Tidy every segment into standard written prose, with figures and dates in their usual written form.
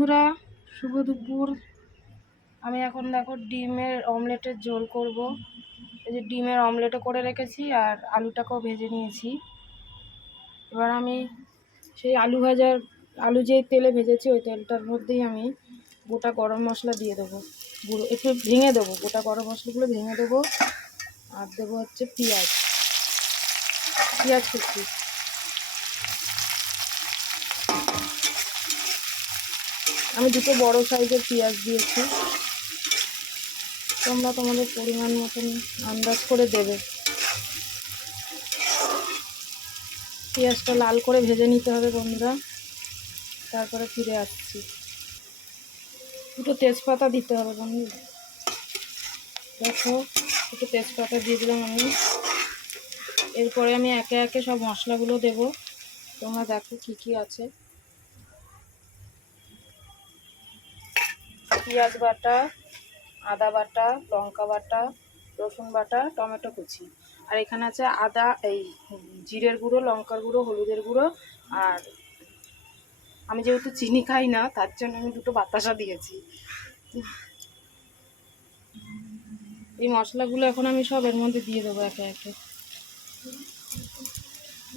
বন্ধুরা, শুভ দুপুর। আমি এখন দেখো ডিমের অমলেটের ঝোল করব। এই যে ডিমের অমলেটও করে রেখেছি আর আলুটাকেও ভেজে নিয়েছি। এবার আমি সেই আলু যে তেলে ভেজেছি ওই তেলটার মধ্যেই আমি গোটা গরম মশলা দিয়ে দেবো, গুঁড়ো একটু ভেঙে দেবো, গোটা গরম মশলাগুলো ভেঙে দেবো। আর দেবো হচ্ছে পেঁয়াজ কুচি। আমি দুটো বড় সাইজের পেঁয়াজ দিয়েছি, তোমরা তোমাদের পরিমাণ মতন আন্দাজ করে দেবে। পেঁয়াজটা লাল করে ভেজে নিতে হবে বন্ধুরা, তারপরে ফিরে আসছি। দুটো তেজপাতা দিতে হবে বন্ধু, দেখো দুটো তেজপাতা দিয়ে দিলাম আমি। এরপরে আমি একে একে সব মশলাগুলো দেব, তোমরা দেখো কি কি আছে। পেঁয়াজ বাটা, আদা বাটা, লঙ্কা বাটা, রসুন বাটা, টমেটো কুচি। আর এখানে আছে আদা, এই জিরের গুঁড়ো, লঙ্কার গুঁড়ো, হলুদের গুঁড়ো। আর আমি যেহেতু চিনি খাই না তার জন্য আমি দুটো বাতাসা দিয়েছি। এই মশলাগুলো এখন আমি সব এর মধ্যে দিয়ে দেবো একে একে।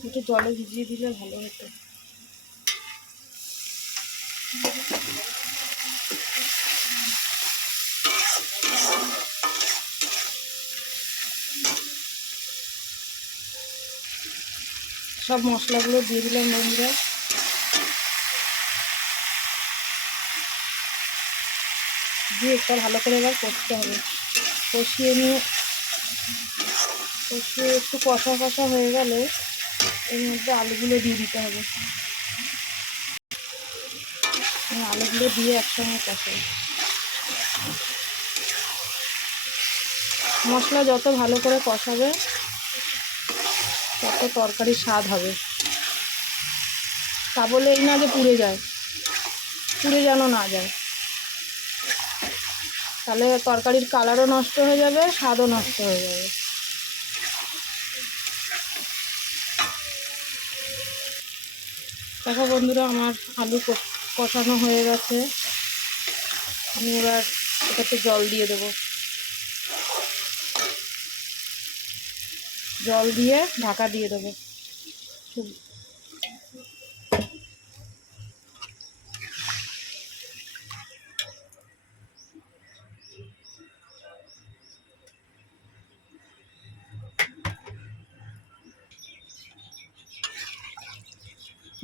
একটু জলে ভিজিয়ে দিলে ভালো হতো। সব মশলাগুলো দিয়ে দিলাম বন্ধুরা। দিয়ে একটা ভালো করে এবার কষতে হবে। কষিয়ে একটু কষা কষা হয়ে গেলে এর মধ্যে আলুগুলো দিয়ে দিতে হবে। আলুগুলো দিয়ে একসঙ্গে কষাই। মশলা যত ভালো করে কষাবে তত তরকারির স্বাদ হবে। তা বলে এই না যে পুড়ে যেন না যায়, তাহলে তরকারির কালারও নষ্ট হয়ে যাবে, স্বাদও নষ্ট হয়ে যাবে। দেখো বন্ধুরা, আমার আলু কষানো হয়ে গেছে। আমি এবার এটাতে জল দিয়ে দেবো। জল দিয়ে ঢাকা দিয়ে দেবো।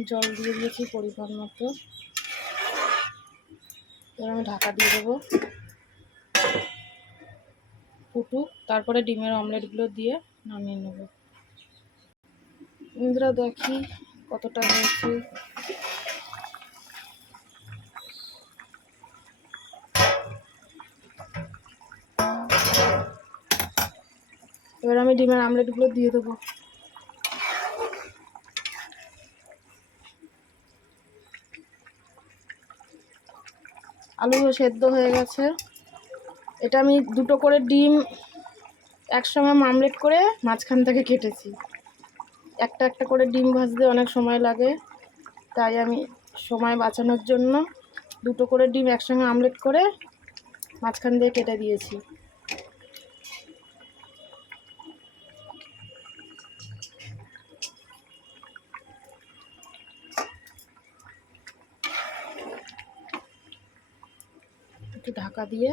জল দিয়ে দিয়েছি পরিমাণ মতো। এবার আমি ঢাকা দিয়ে দেবো, ফুটুক, তারপরে ডিমের অমলেটগুলো দিয়ে নামিয়ে নেব। বন্ধুরা দেখি কতটা হয়েছে। এবার আমি ডিমের অমলেটগুলো দিয়ে দেবো। আলু সেদ্ধ হয়ে গেছে। এটা আমি দুটো করে ডিম একসঙ্গে অমলেট করে মাঝখান থেকে কেটেছি। একটা একটা করে ডিম ভাজতে অনেক সময় লাগে, তাই আমি সময় বাঁচানোর জন্য দুটো করে ডিম একসঙ্গে অমলেট করে মাঝখান দিয়ে কেটে দিয়েছি। একটু ঢাকা দিয়ে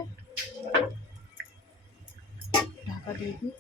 দিই।